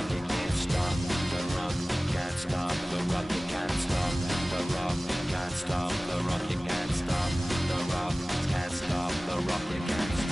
rock, you can't stop the rock, can't stop the rock, you can't stop the rock, can't stop the rock, you can't stop the rock, can't stop the rock, you can't stop.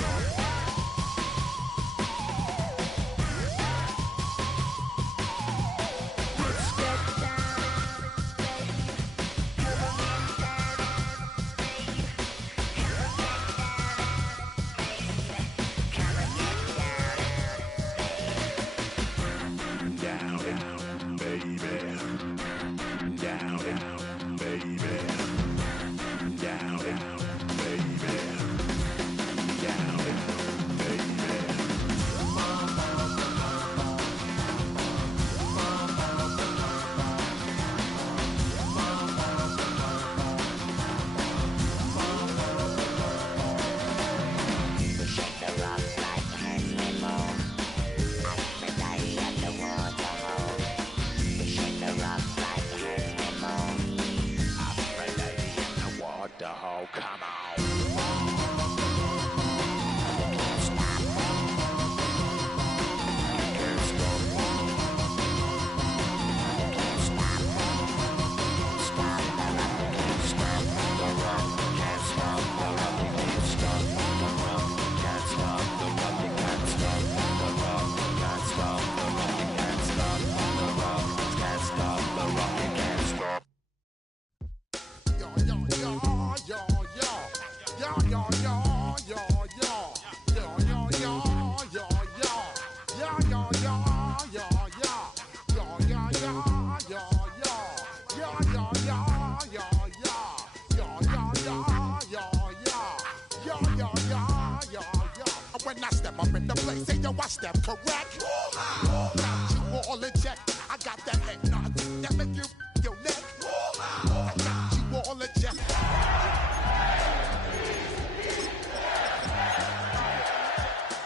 When I step up in the place, say yo, I step correct. Got you all in check. I got that head nod that make you your neck. I got you all in check.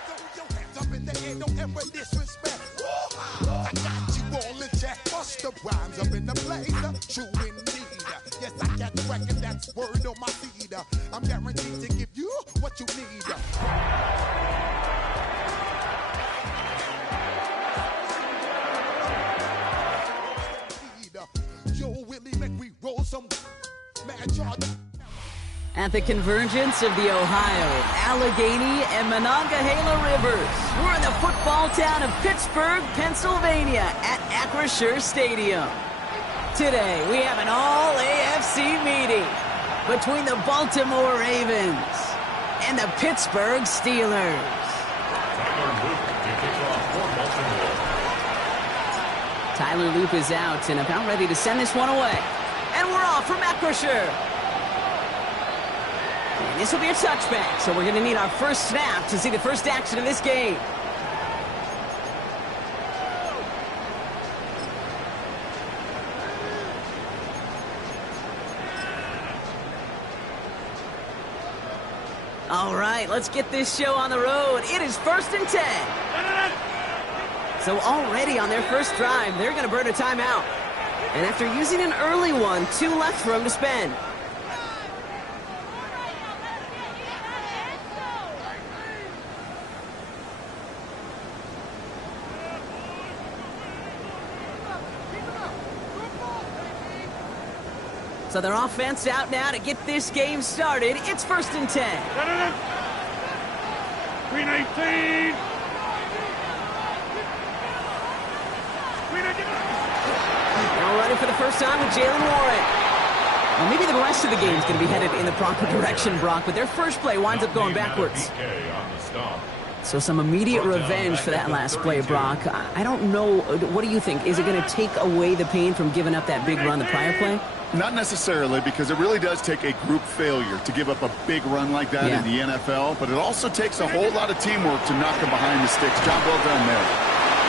Throw your hands up in the air, don't ever disrespect. I got you all in check. Bust the rhymes up in the place, true indeed. Yes, I got the record, that's word on my seed. I'm guaranteed to give you what you need. At the convergence of the Ohio, Allegheny, and Monongahela Rivers, we're in the football town of Pittsburgh, Pennsylvania at Acrisure Stadium. Today, we have an all-AFC meeting between the Baltimore Ravens and the Pittsburgh Steelers. Tyler Loop is out and about ready to send this one away. And we're off from Acrisure. And this will be a touchback, so we're going to need our first snap to see the first action of this game. All right, let's get this show on the road. It is 1st and 10. So already on their first drive, they're going to burn a timeout. And after using an early one, 2 left for them to spend. So their offense out now to get this game started. It's 1st and 10. Green 18. They're running for the first time with Jalen Warren. Well, maybe the rest of the game is going to be headed in the proper direction, Brock, but their first play winds up going backwards. So some immediate revenge for that last play, Brock. I don't know. What do you think? Is it going to take away the pain from giving up that big run the prior play? Not necessarily, because it really does take a group failure to give up a big run like that in the NFL, but it also takes a whole lot of teamwork to knock them behind the sticks. Job well done there.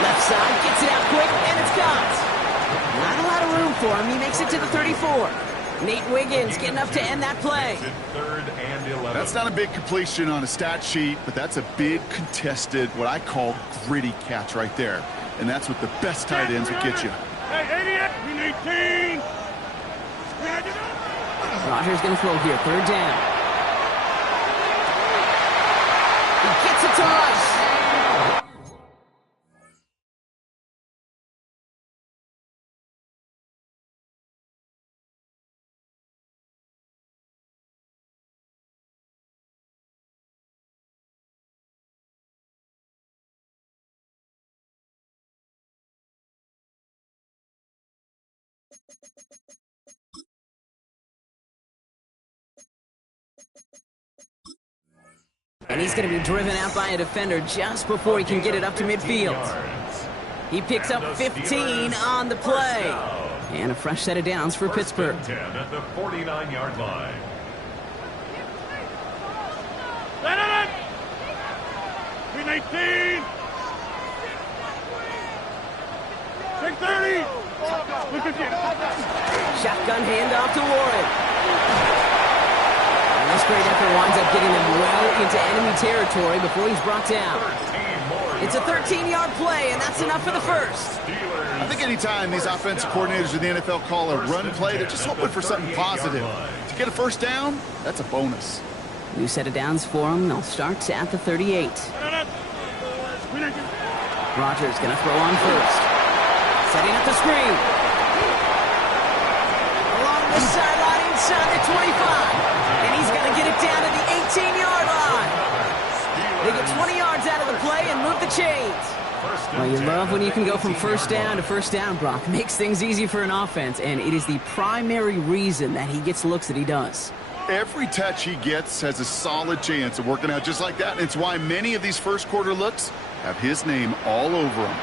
Left side, gets it out quick, and it's caught. Not a lot of room for him. He makes it to the 34. Nate Wiggins getting up to end that play. 3rd and 11. That's not a big completion on a stat sheet, but that's a big contested, what I call gritty catch right there. And that's what the best tight ends will get you. Hey, 88, Green 18. Rodgers going to throw here, 3rd down. He gets it to Rush. And he's going to be driven out by a defender just before he can get it up to midfield. He picks up 15 on the play. And a fresh set of downs for Pittsburgh. 10 at the 49-yard line. Green 18. 630. Shotgun handoff to Warren. And this great effort winds up getting them well into enemy territory before he's brought down. It's a 13-yard play, and that's enough for the first. I think anytime these offensive coordinators in the NFL call a run play, they're just hoping for something positive. To get a first down, that's a bonus. New set of downs for him. They'll start at the 38. Rodgers going to throw on first. Setting up the screen. Along the sideline inside the 25. And he's going to get it down to the 18-yard line. They get 20 yards out of the play and move the chains. Well, you love when you can go from first down to first down, Brock. Makes things easy for an offense, and it is the primary reason that he gets looks that he does. Every touch he gets has a solid chance of working out just like that. And it's why many of these first quarter looks have his name all over them.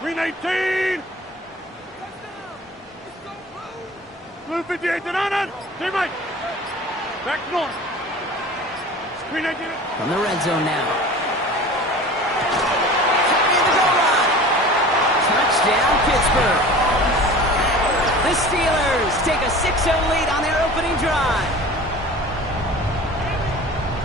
Green 18. Blue 58. Teammate. Back north. Green 18. From the red zone now. In the goal line. Touchdown, Pittsburgh. The Steelers take a 6-0 lead on their opening drive.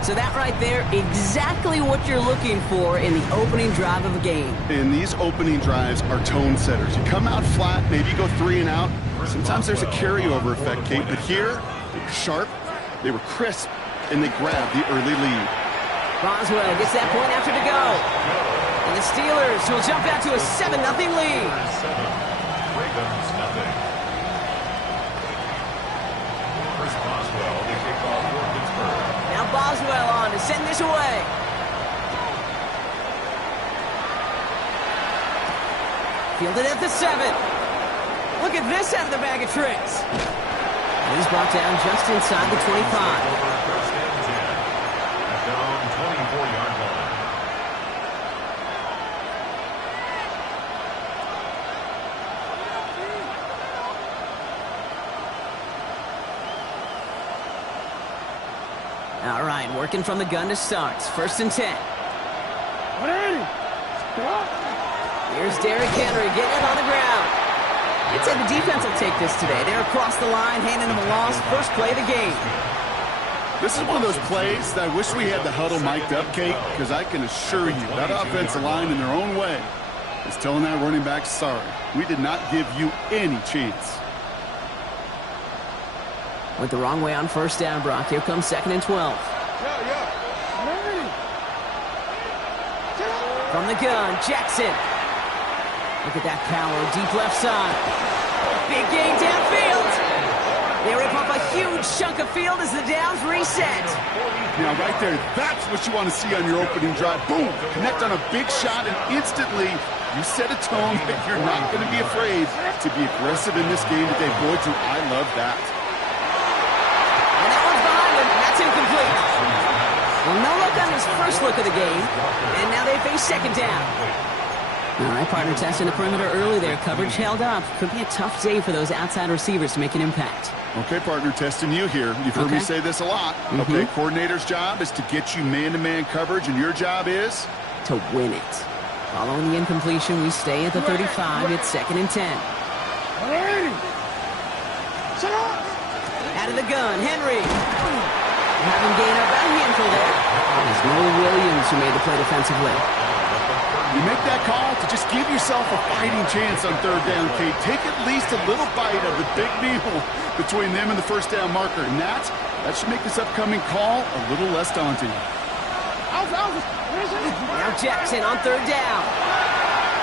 So that right there, exactly what you're looking for in the opening drive of a game. And these opening drives are tone setters. You come out flat, maybe you go 3 and out. Sometimes there's a carryover effect, Kate, but here, they were sharp, they were crisp, and they grabbed the early lead. Boswell gets that point after to go. And the Steelers will jump out to a 7-0 lead. Ravens nothing. Chris Boswell, the kickoff for Pittsburgh. Now Boswell on to send this away. Fielded at the 7. Look at this out of the bag of tricks. And he's brought down just inside the 25. First and 10. At down 24-yard line. All right, working from the gun to start. First and 10. Here's Derrick Henry getting it on the ground. I'd say the defense will take this today. They're across the line, handing him a loss. First play of the game. This is one of those plays that I wish we had the huddle mic'd up, Kate, because I can assure you that offensive line in their own way is telling that running back, sorry, we did not give you any chance. Went the wrong way on first down, Brock. Here comes 2nd and 12. From the gun, Jackson. Look at that power, deep left side. Big gain downfield. They rip up a huge chunk of field as the downs reset. Now, right there, that's what you want to see on your opening drive. Boom! Connect on a big shot, and instantly you set a tone that you're not going to be afraid to be aggressive in this game today. Boy, do I love that. And that one's behind him. That's incomplete. Well, no look on his first look of the game, and now they face second down. All right, partner, testing the perimeter early there. Coverage held up. Could be a tough day for those outside receivers to make an impact. Okay, partner, testing you here. You've heard me say this a lot. Okay, coordinator's job is to get you man-to-man coverage, and your job is? To win it. Following the incompletion, we stay at the 35. It's 2nd and 10. Out of the gun, Henry. Having gained up a handful there. It's Noah Williams who made the play defensively. You make that call to just give yourself a fighting chance on third down, Kate. Take at least a little bite of the big meal between them and the first down marker. And that should make this upcoming call a little less daunting. Now Jackson on third down.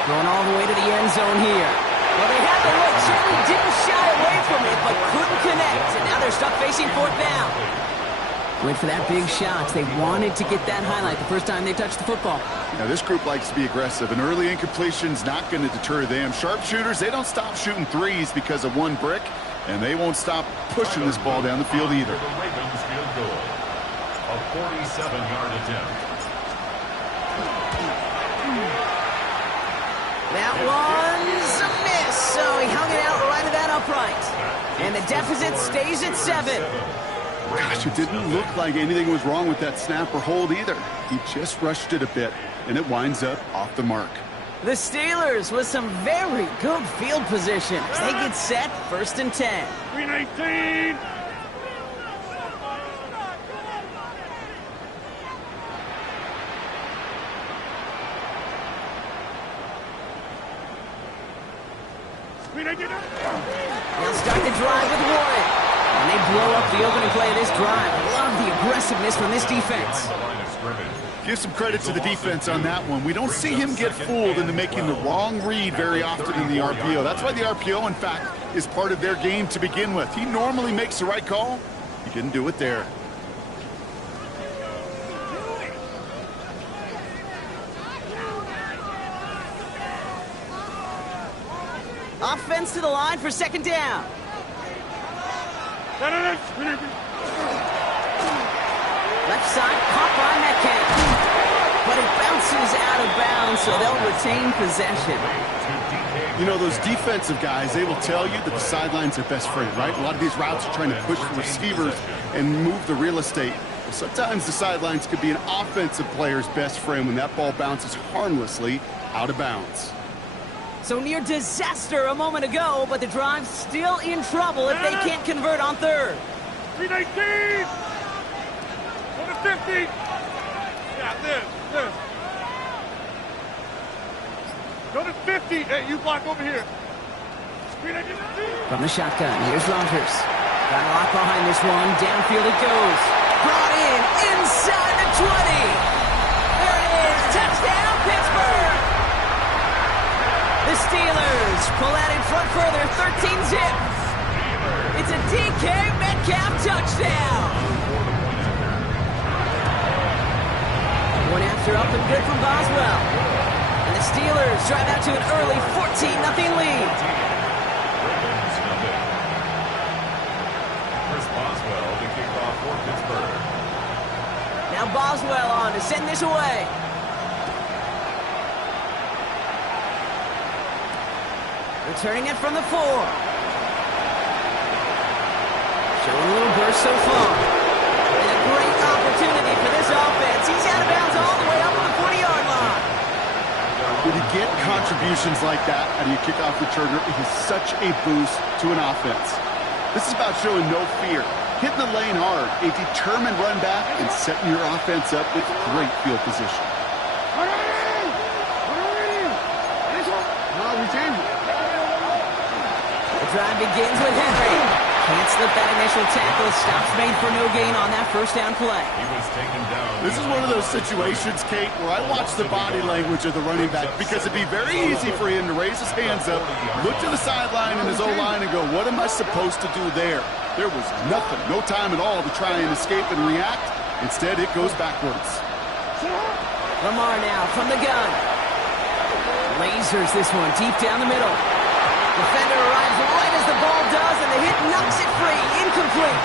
Going all the way to the end zone here. Well, they had the look. Certainly didn't shy away from it, but couldn't connect. And now they're stuck facing fourth down. Went for that big shot. They wanted to get that highlight the first time they touched the football. Now, this group likes to be aggressive. An early incompletion's not going to deter them. Sharpshooters, they don't stop shooting threes because of one brick, and they won't stop pushing this ball down the field either. The Ravens field goal. A 47-yard attempt. That was a miss, so he hung it out right at that upright. And the deficit stays at 7. Gosh, it didn't look like anything was wrong with that snap or hold either. He just rushed it a bit, and it winds up off the mark. The Steelers with some very good field position as they get set, 1st and 10. 319. They'll start the drive with Warren. And they blow up the opening play of this drive. Love the aggressiveness from this defense. Give some credit to the defense on that one. We don't see him get fooled into making the wrong read very often in the RPO. That's why the RPO, in fact, is part of their game to begin with. He normally makes the right call. He didn't do it there. Offense to the line for 2nd down. Left side, caught by Metcalf. But it bounces out of bounds, so they'll retain possession. You know, those defensive guys, they will tell you that the sidelines are best friend, right? A lot of these routes are trying to push the receivers and move the real estate. Well, sometimes the sidelines could be an offensive player's best friend when that ball bounces harmlessly out of bounds. So near disaster a moment ago, but the drive's still in trouble if they can't convert on 3rd. 319. Go to 50. Yeah, this. Go to 50. Hey, you block over here. From the shotgun, here's Rodgers. Got a lock behind this one. Downfield it goes. Brought in inside the 20. There it is. Touchdown, Pittsburgh. The Steelers pull out in front further, 13-zip. It's a DK Metcalf touchdown. One after up and good from Boswell. And the Steelers drive out to an early 14-0 lead. Chris Boswell to kick off for Pittsburgh. Now Boswell on to send this away. Returning it from the 4. Showing a little burst so far. And a great opportunity for this offense. He's out of bounds all the way up to the 40-yard line. When you get contributions like that out of your kickoff returner, it is such a boost to an offense. This is about showing no fear, hitting the lane hard, a determined run back, and setting your offense up with great field position. The drive begins with Henry. Can't slip that initial tackle. Stops made for no gain on that 1st down play. He was taken down. This is one of those situations, Kate, where I watch the body language of the running back because it'd be very easy for him to raise his hands up, look to the sideline and his O-line and go, what am I supposed to do there? There was nothing, no time at all to try and escape and react. Instead, it goes backwards. Lamar now from the gun. Lasers this one deep down the middle. Defender arrives right as the ball does, and the hit knocks it free. Incomplete.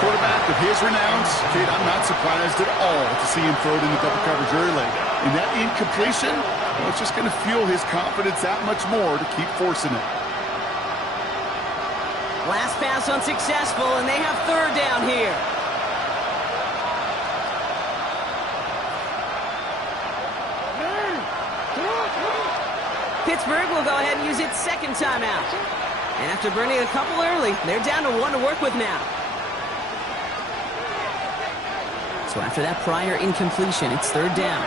Quarterback of his renowns, Kate, I'm not surprised at all to see him throw it into double coverage early. And that incompletion, well, it's just going to fuel his confidence that much more to keep forcing it. Last pass unsuccessful, and they have 3rd down here. Pittsburgh will go ahead and use its 2nd timeout. And after burning a couple early, they're down to 1 to work with now. So after that prior incompletion, it's 3rd down.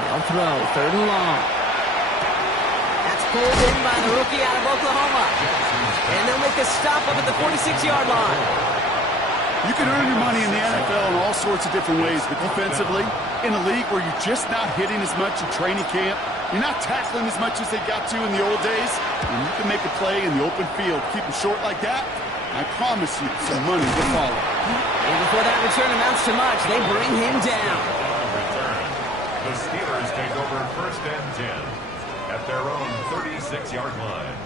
They'll throw 3rd and long. Pulled in by the rookie out of Oklahoma. And they'll make a stop up at the 46-yard line. You can earn your money in the NFL in all sorts of different ways, but defensively, in a league where you're just not hitting as much in training camp, you're not tackling as much as they got to in the old days, and you can make a play in the open field. Keep them short like that, I promise you some money will follow. And before that return amounts to much, they bring him down. The Steelers take over 1st and 10 at their own 36-yard line.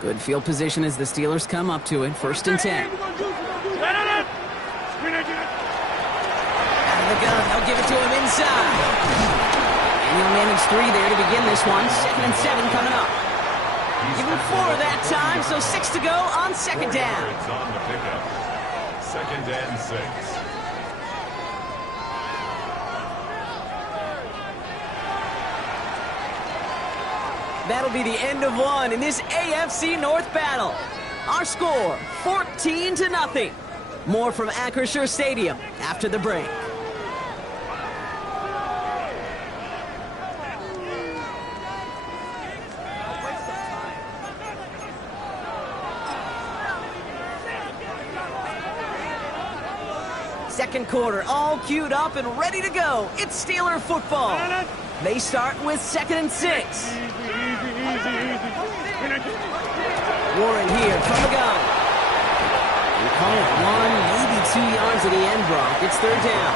Good field position as the Steelers come up to it. 1st and 10. Out of the gun, they'll give it to him inside. And he'll manage 3 there to begin this one. 2nd and 7 coming up. Give him 4 that time, so 6 to go on 2nd down. It's on the pickup. 2nd and 6. That'll be the end of one in this AFC North battle. Our score, 14-0. More from Acrisure Stadium after the break. Second quarter, all queued up and ready to go. It's Steeler football. They start with 2nd and 6. Warren here from the gun. We call it 1, maybe 2 yards at the end, Brock. It's 3rd down.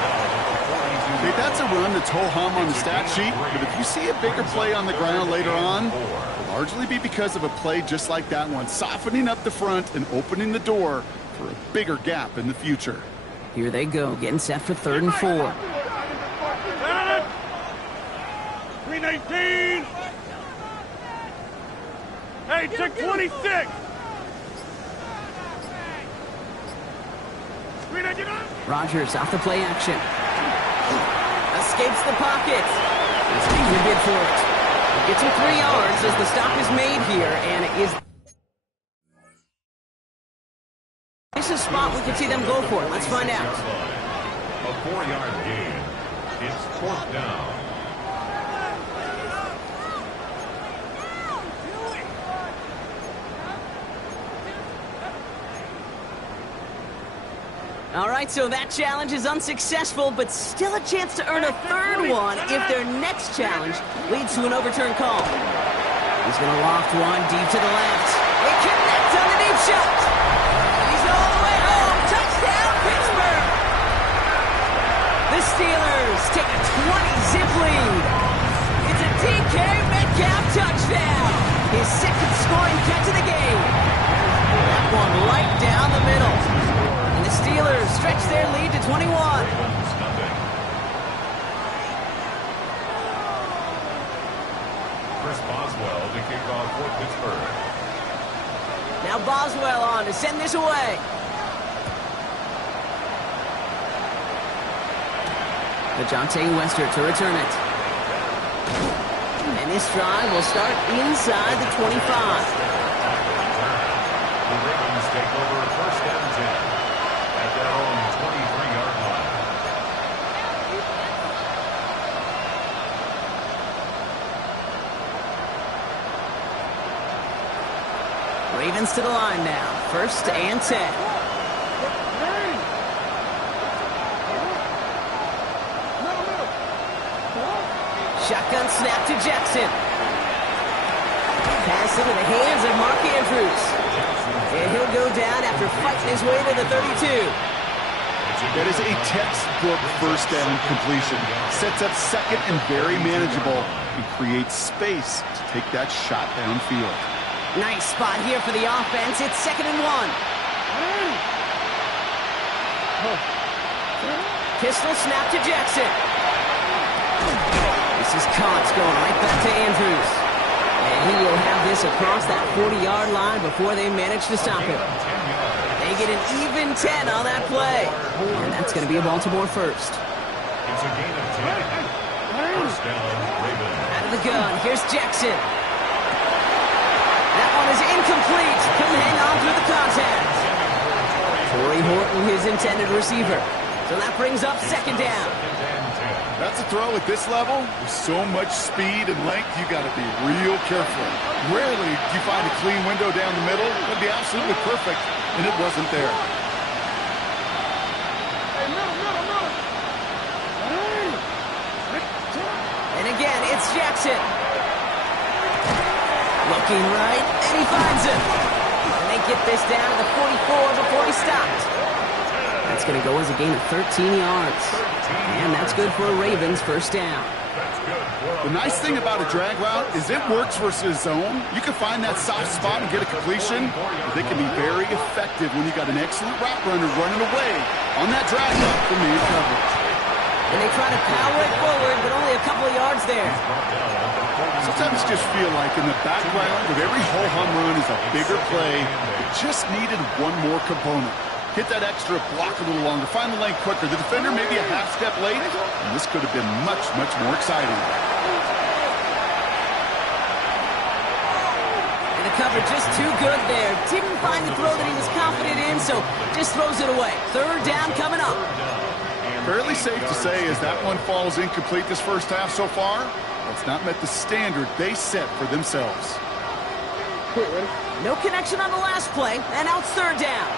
Okay, that's a run that's ho-hum on the stat sheet, but if you see a bigger play on the ground later on, it'll largely be because of a play just like that one, softening up the front and opening the door for a bigger gap in the future. Here they go, getting set for 3rd and 4. 319. Hey, check 26. Rodgers off the play action. Escapes the pocket. He's making a bid for it. He gets him 3 yards as the stop is made here, and it is... This is a spot we can see them go for it. Let's find out. A 4-yard gain. It's 4th down. All right, so that challenge is unsuccessful, but still a chance to earn a 3rd one if their next challenge leads to an overturned call. He's going to loft one deep to the left. They connect on the deep shot. He's all the way home. Touchdown, Pittsburgh. The Steelers take a 20-zip lead. It's a DK Metcalf touchdown. His 2nd scoring catch of the game. That one right down the middle. The Steelers stretch their lead to 21. Chris Boswell to kick off for Pittsburgh. Now Boswell on to send this away. DeJounte Wester to return it. And this drive will start inside the 25. The Ravens take over 1st and 10. At their own 23-yard line. Ravens to the line now. 1st and 10. Shotgun snap to Jackson. Pass into the hands of Mark Andrews. And he'll go down after fighting his way to the 32. That is a textbook 1st down completion. Sets up 2nd and very manageable and creates space to take that shot downfield. Nice spot here for the offense. It's 2nd and 1. Pistol snap to Jackson. This is Cox going right back to Andrews. And he will have this across that 40-yard line before they manage to stop him. They get an even 10 on that play. And that's going to be a Baltimore 1st. It's a gain of 10. 1st down, Ravens. Out of the gun, here's Jackson. That one is incomplete. Couldn't hang on through the contact. Torrey Horton, his intended receiver. So that brings up second down. That's a throw at this level. With so much speed and length, you got to be real careful. Rarely do you find a clean window down the middle. It would be absolutely perfect, and it wasn't there. And again, it's Jackson. Looking right, and he finds him. And they get this down to the 44 before he stopped. That's going to go as a gain of 13 yards. And that's good for a Ravens first down. The nice thing about a drag route is it works versus zone. You can find that soft spot and get a completion. But they can be very effective when you got an excellent route runner running away on that drag route for man coverage. And they try to power it forward, but only a couple of yards there. Sometimes you just feel like in the background of every ho-hum run is a bigger play. It just needed one more component. Hit that extra block a little longer, find the lane quicker. The defender maybe a half step late, and this could have been much, much more exciting. And the cover just too good there. Didn't find the throw that he was confident in, so just throws it away. Third down coming up. Fairly safe to say as that one falls incomplete this first half so far, it's not met the standard they set for themselves. No connection on the last play, and now it's third down.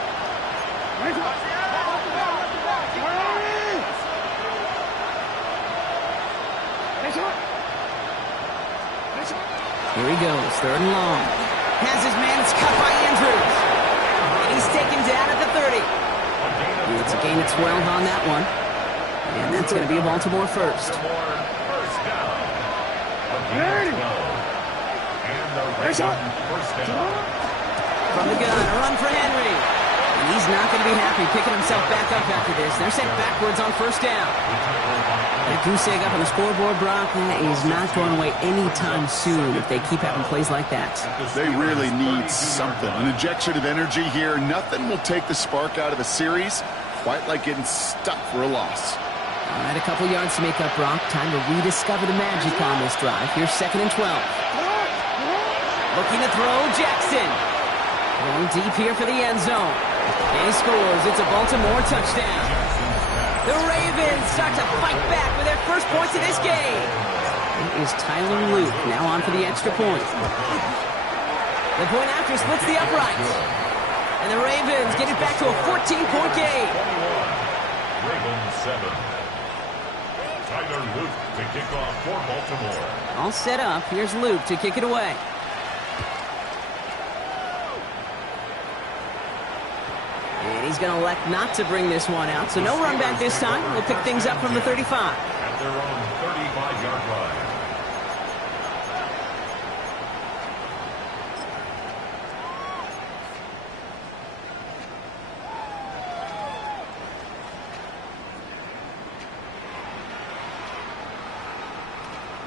Here Here he goes, third and long. Has his man, it's cut by Andrews. And he's taken down at the 30. It's a gain of 12 on that one. And that's going to be a Baltimore first. From the gun, a run for Henry. And he's not going to be happy picking himself back up after this. They're sent backwards on first down. That goose egg up on the scoreboard, Brock, that is not going away anytime soon if they keep having plays like that. They really need something. An injection of energy here. Nothing will take the spark out of a series quite like getting stuck for a loss. All right, a couple yards to make up, Brock. Time to rediscover the magic on this drive. Here's second and 12. Looking to throw, Jackson. Going deep here for the end zone. And he scores. It's a Baltimore touchdown. The Ravens start to fight back with their first points of this game. It is Tyler Luke now on for the extra point. The point after splits the uprights. And the Ravens get it back to a 14-point game. Ravens 7. Tyler Luke to kick off for Baltimore. All set up. Here's Luke to kick it away. And he's going to elect not to bring this one out. So no run back this time. We'll pick things up from the 35. At their own 35-yard line.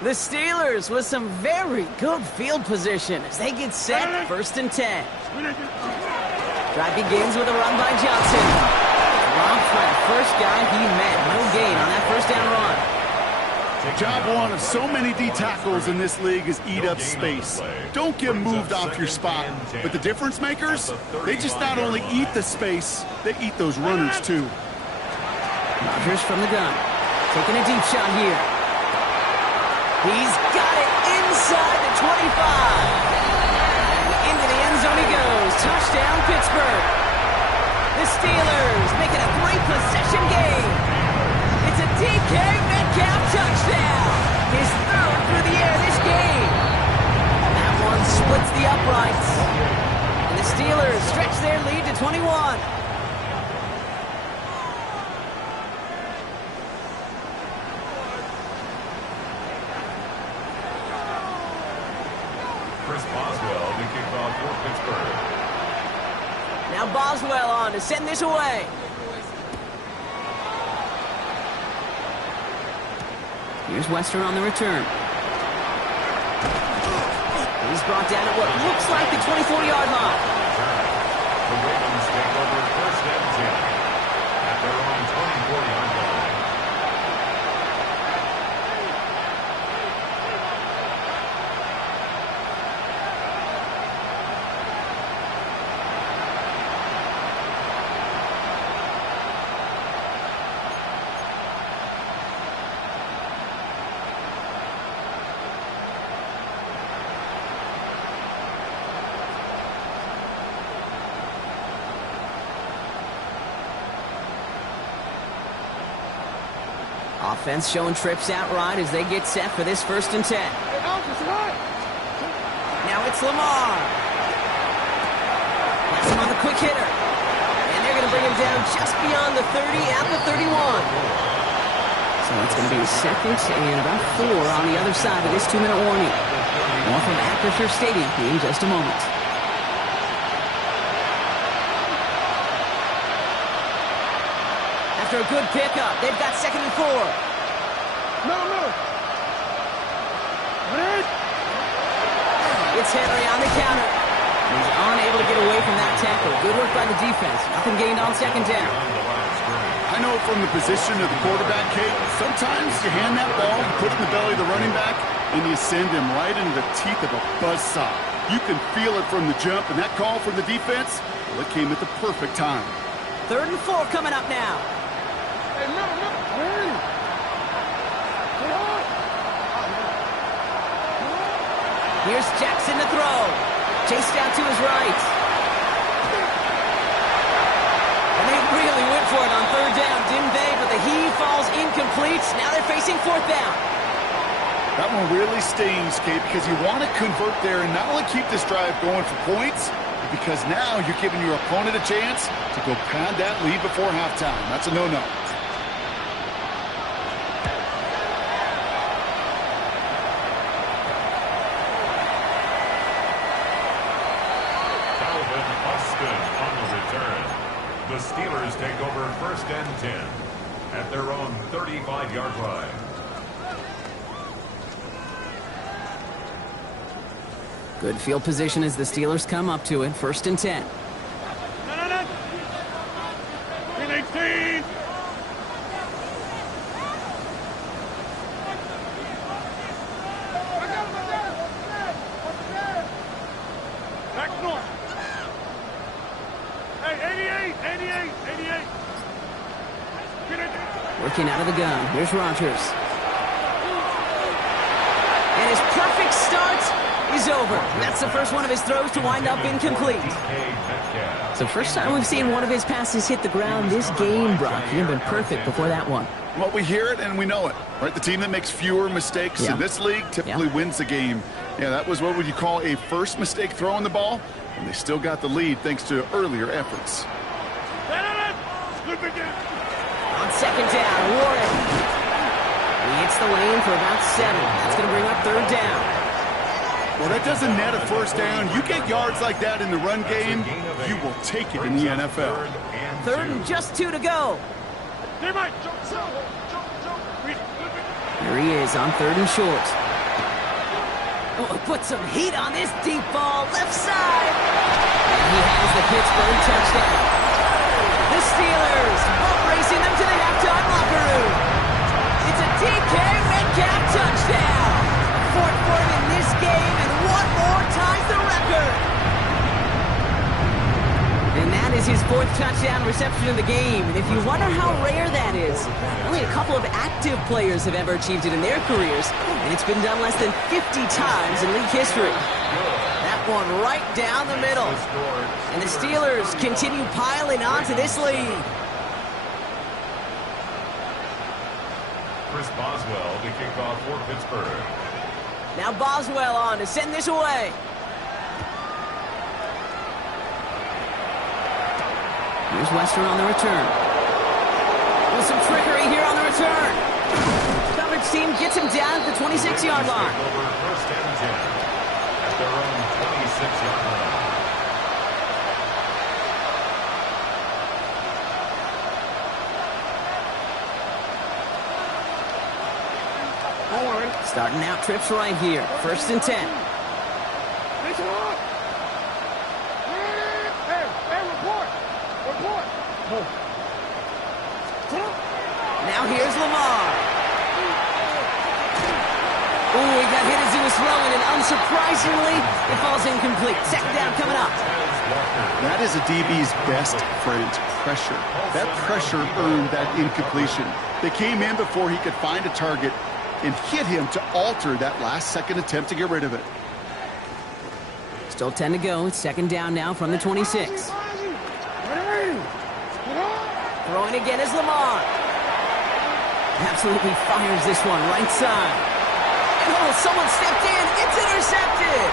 The Steelers with some very good field position as they get set, first and 10. Drive begins with a run by Johnson. Dropped by the first guy he met. No gain on that first down run. Job one of so many D tackles in this league is eat up space. Don't get moved off your spot. But the difference makers, they just not only eat the space, they eat those runners too. Rodgers from the gun. Taking a deep shot here. He's got it inside the 25. And into the end zone he goes. Touchdown, Pittsburgh. The Steelers make it a 3-possession game. It's a DK Metcalf touchdown. His third through the air this game. That one splits the uprights. And the Steelers stretch their lead to 21. Chris Boswell to kick off for Pittsburgh. Now Boswell on to send this away. Here's Wester on the return. He's brought down at what looks like the 24-yard line. The Ravens take over first and 10 at their own 24-yard line. Offense showing trips out right as they get set for this 1st and 10. Now it's Lamar. That's him on the quick hitter. And they're going to bring him down just beyond the 30 at the 31. So it's going to be 2nd and about 4 on the other side of this 2-minute warning. More from Acrisure Stadium in just a moment. After a good pickup, they've got 2nd and 4. It's Henry on the counter. He's unable to get away from that tackle. Good work by the defense. Nothing gained on 2nd down. I know from the position of the quarterback, Kate, sometimes you hand that ball, you put it in the belly of the running back, and you send him right into the teeth of a buzzsaw. You can feel it from the jump, and that call from the defense, well, it came at the perfect time. 3rd and 4 coming up now. Here's Jackson to throw. Chased out to his right. And they really went for it on 3rd down, didn't they? But the heave falls incomplete. Now they're facing 4th down. That one really stings, Kate, because you want to convert there and not only keep this drive going for points, but because now you're giving your opponent a chance to go pad that lead before halftime. That's a no-no. The Steelers take over 1st and 10 at their own 35-yard line. Good field position as the Steelers come up to it. 1st and 10. Working out of the gun. Here's Rodgers. And his perfect start is over. That's the first one of his throws to wind up incomplete. It's the first time we've seen one of his passes hit the ground this game, Brock. He had been perfect before that one. Well, we hear it and we know it, right? The team that makes fewer mistakes in this league typically wins the game. Yeah, that was what would you call a first mistake throwing the ball, and they still got the lead thanks to earlier efforts. On 2nd down, Warren. He hits the lane for about 7. That's going to bring up 3rd down. Well, that doesn't net a 1st down. You get yards like that in the run game, you will take it in the NFL. 3rd and just 2 to go. Here he is on 3rd and short. Oh, put some heat on this deep ball, left side. And he has the Pittsburgh touchdown. The Steelers boat racing them to the halftime locker room. It's a DK Metcalf touchdown. 4th for him in this game, and one more ties the record. And that is his 4th touchdown reception of the game. And if you wonder how rare that is, only a couple of active players have ever achieved it in their careers, and it's been done less than 50 times in league history. That one right down the middle. And the Steelers continue piling onto this lead. Chris Boswell to kick off for Pittsburgh. Now Boswell on to send this away. Here's Western on the return. With some trickery here on the return. Coverage team gets him down at the 26-yard line. Over 1st and 10 at their own 26-yard line. Starting out trips right here. 1st and 10. Now here's Lamar. Ooh, he got hit as he was throwing, and unsurprisingly, it falls incomplete. 2nd down coming up. That is a DB's best friend, pressure. That pressure earned that incompletion. They came in before he could find a target and hit him to alter that last-second attempt to get rid of it. Still 10 to go. It's 2nd down now from the 26. Throwing again is Lamar. Absolutely fires this one right side. Oh, someone stepped in. It's intercepted.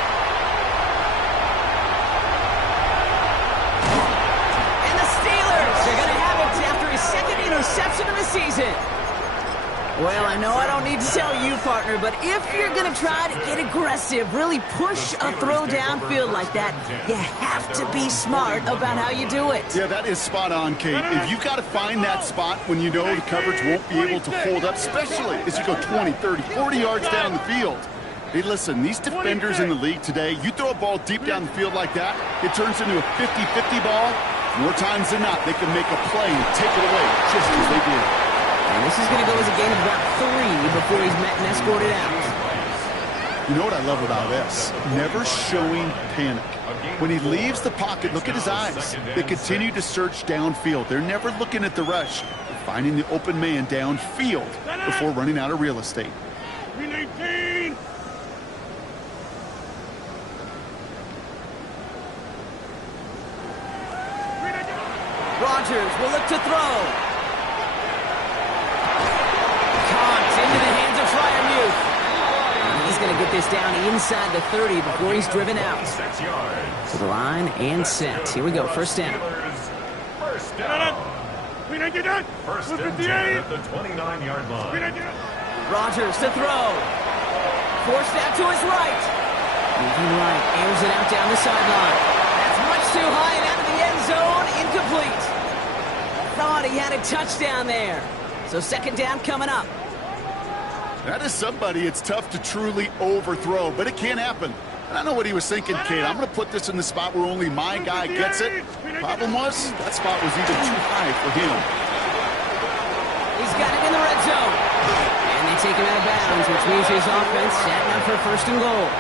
And the Steelers are going to have it after his second interception of the season. Well, I know I don't need to tell you, partner, but if you're going to try to get aggressive, really push a throw downfield like that, you have to be smart about how you do it. Yeah, that is spot on, Kate. If you've got to find that spot when you know the coverage won't be able to hold up, especially as you go 20, 30, 40 yards down the field. Hey, listen, these defenders in the league today, you throw a ball deep down the field like that, it turns into a 50-50 ball. More times than not, they can make a play and take it away just as they did. And this is going to go as a gain of about 3 before he's met and escorted out. You know what I love about this? Never showing panic. When he leaves the pocket, look at his eyes. They continue to search downfield. They're never looking at the rush. They're finding the open man downfield before running out of real estate. 319! Rodgers will look to throw. Into the hands of Freiermuth. And he's going to get this down inside the 30 before he's driven out. 6 yards. To the line and set. Here we go, first down. First down. First and 10 at the 29-yard line. Rodgers to throw. Forced out to his right. Moving right, airs it out down the sideline. That's much too high and out of the end zone. Incomplete. Thought he had a touchdown there. So second down coming up. That is somebody it's tough to truly overthrow, but it can happen. And I know what he was thinking, Kate. I'm going to put this in the spot where only my guy gets it. Problem was, that spot was even too high for him. He's got it in the red zone. And they take him out of bounds, which means his offense setting up for first and goal.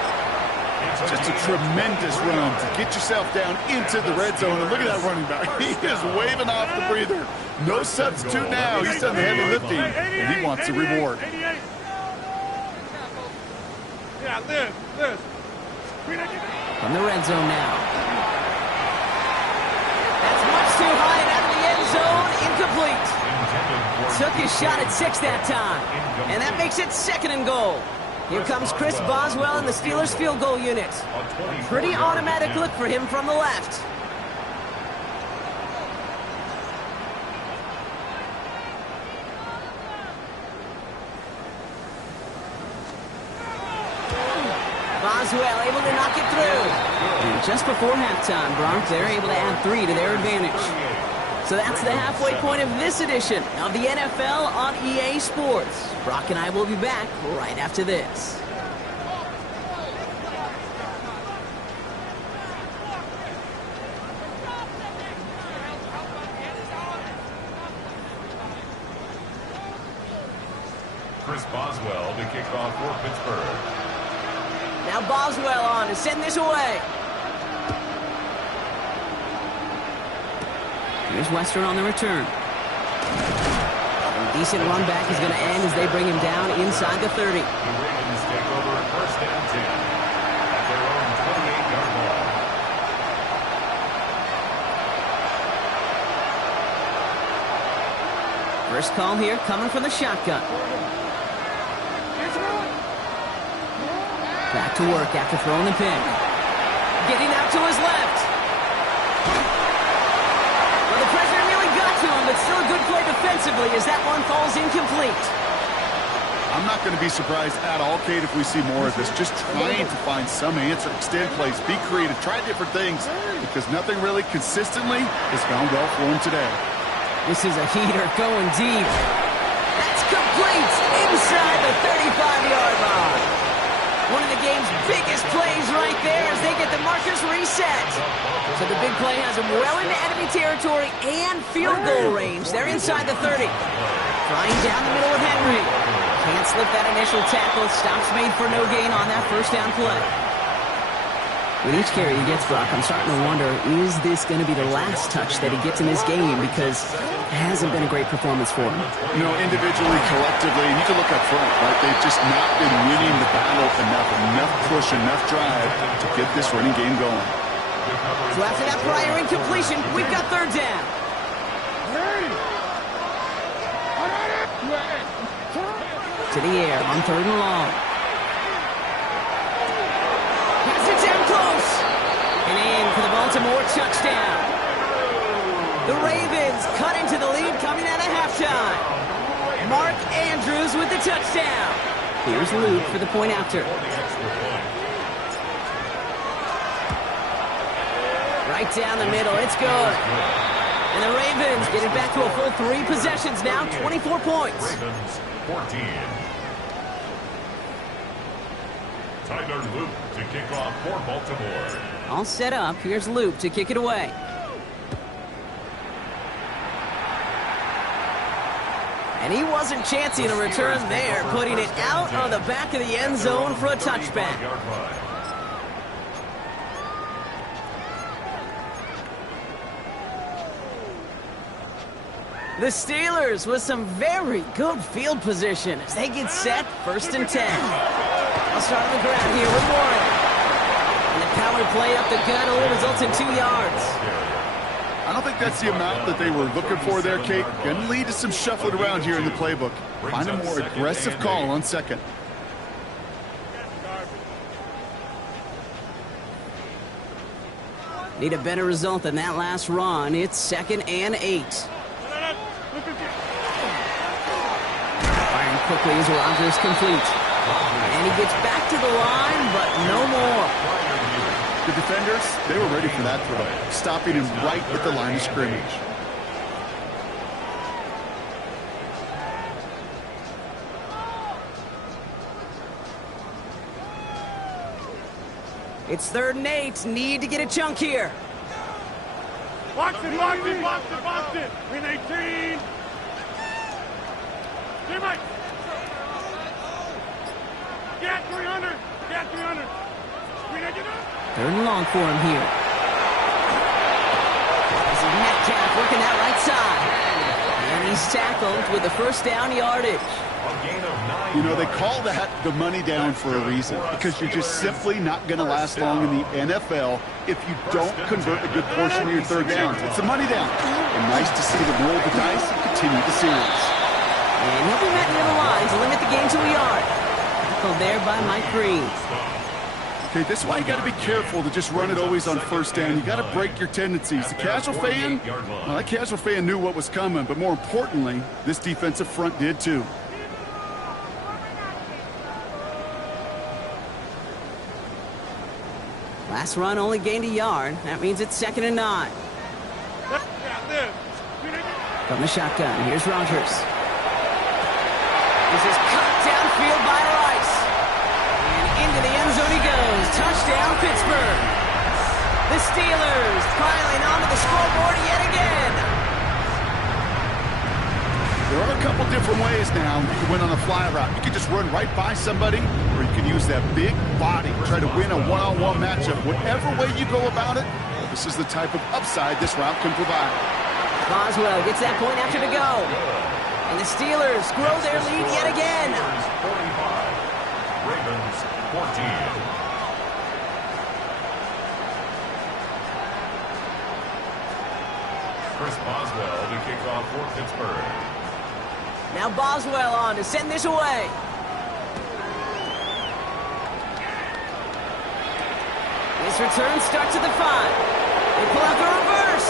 Just a tremendous run to get yourself down into the red zone. And look at that running back. He is waving off the breather. No substitute now. He's done the heavy lifting, and he wants the reward. Yeah, Liz. From the red zone now. That's much too high and out of the end zone. Incomplete. Took his shot at 6 that time. And that makes it second and goal. Here comes Chris Boswell in the Steelers field goal unit. Pretty automatic look for him from the left. Boswell able to knock it through. And just before halftime, Bronx, they're able to add 3 to their advantage. So that's the halfway point of this edition of the NFL on EA Sports. Brock and I will be back right after this. Chris Boswell to kick off for Pittsburgh. Now Boswell on to send this away. Here's Western on the return. A decent run back is going to end as they bring him down inside the 30. The Ravens take over first and 10 at their own 28-yard line. First call here coming from the shotgun. Back to work after throwing the pin. Getting out to his left. Well, the pressure nearly got to him, but still a good play defensively as that one falls incomplete. I'm not going to be surprised at all, Kate, if we see more of this. Just trying to find some answer, extend plays, be creative, try different things, because nothing really consistently has gone well for him today. This is a heater going deep. That's complete inside the 35-yard line. One of the game's biggest plays right there as they get the markers reset. So the big play has them well into enemy territory and field goal range. They're inside the 30. Flying down the middle of Henry. Can't slip that initial tackle. Stops made for no gain on that first down play. With each carry he gets, Brock, I'm starting to wonder, is this going to be the last touch that he gets in this game? Because it hasn't been a great performance for him. You know, individually, collectively, and you can look up front, right? They've just not been winning the battle enough push, enough drive to get this running game going. So after that prior incompletion, we've got third down. to the air on 3rd and long. Pass it down close. And in for the Baltimore touchdown. The Ravens cut into the lead coming out of halftime. Mark Andrews with the touchdown. Here's Luke for the point after. Right down the middle. It's good. And the Ravens get it back to a full 3 possessions now, 24 points. Ravens 14. Tyler Luke to kick off for Baltimore. All set up. Here's Luke to kick it away. And he wasn't chancing a return there, putting it out on the back of the end zone for a touchback. The Steelers with some very good field position as they get set, 1st and 10. I'll start on the ground here with Warren. And the power play up the gut only results in 2 yards. I don't think that's the amount that they were looking for there, Kate. Going to lead to some shuffling around here in the playbook. Find a more aggressive call on 2nd. Need a better result than that last run. It's 2nd and 8. Firing quickly as Rodgers complete. And he gets back to the line, but no more. The defenders, they were ready for that throw, stopping him right at the line of scrimmage. It's 3rd and 8. Need to get a chunk here. Box it, box it, box it, box it. Win 18. Mike. Get 300. Get 300. Win 18. 3rd and long for him here. This is Metcalf working that right side. And he's tackled with the 1st down yardage. You know, they call that the money down for a reason, because you're just simply not going to last long in the NFL if you don't convert a good portion of your 3rd downs. It's a money down. And nice to see them roll the dice and continue the series. And he'll be met near the line to limit the game to a yard. Tackled there by Mike Green. Okay, this is why you got to be careful to just run it always on 1st down. You got to break your tendencies. The casual fan, well, that casual fan knew what was coming, but more importantly, this defensive front did too. Last run only gained a yard. That means it's 2nd and 9. From the shotgun, here's Rodgers. This is cut downfield by Rice. And into the end zone he goes. Touchdown, Pittsburgh. The Steelers piling onto the scoreboard yet again. There are a couple different ways now you can win on a fly route. You can just run right by somebody, or you can use that big body, try to win a one-on-one matchup. Whatever way you go about it, this is the type of upside this route can provide. Boswell gets that point after to go. And the Steelers grow their lead yet again. 45. Ravens 14. Chris Boswell to kick off for Pittsburgh. Now Boswell on to send this away. This return starts at the 5. They pull out the reverse.